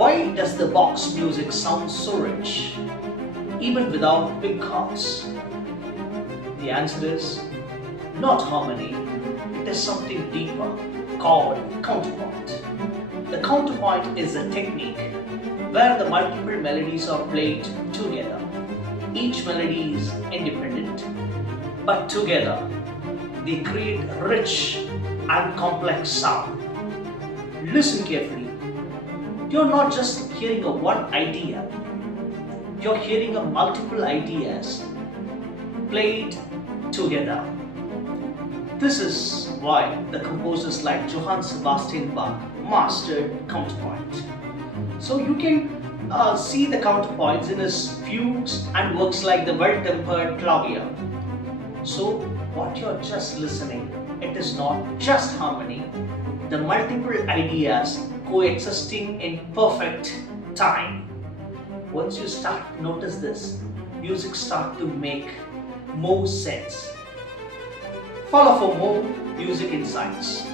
Why does the Bach's music sound so rich, even without big chords? The answer is not harmony, it is something deeper called counterpoint. The counterpoint is a technique where the multiple melodies are played together. Each melody is independent, but together they create rich and complex sound. Listen carefully. You're not just hearing a one idea, you're hearing a multiple ideas played together. This is why the composers like Johann Sebastian Bach mastered counterpoint. So you can see the counterpoints in his fugues and works like the well-tempered clavier. So what you're just listening, it is not just harmony, the multiple ideas coexisting in perfect time. Once you start to notice this, music start to make more sense. Follow for more music insights.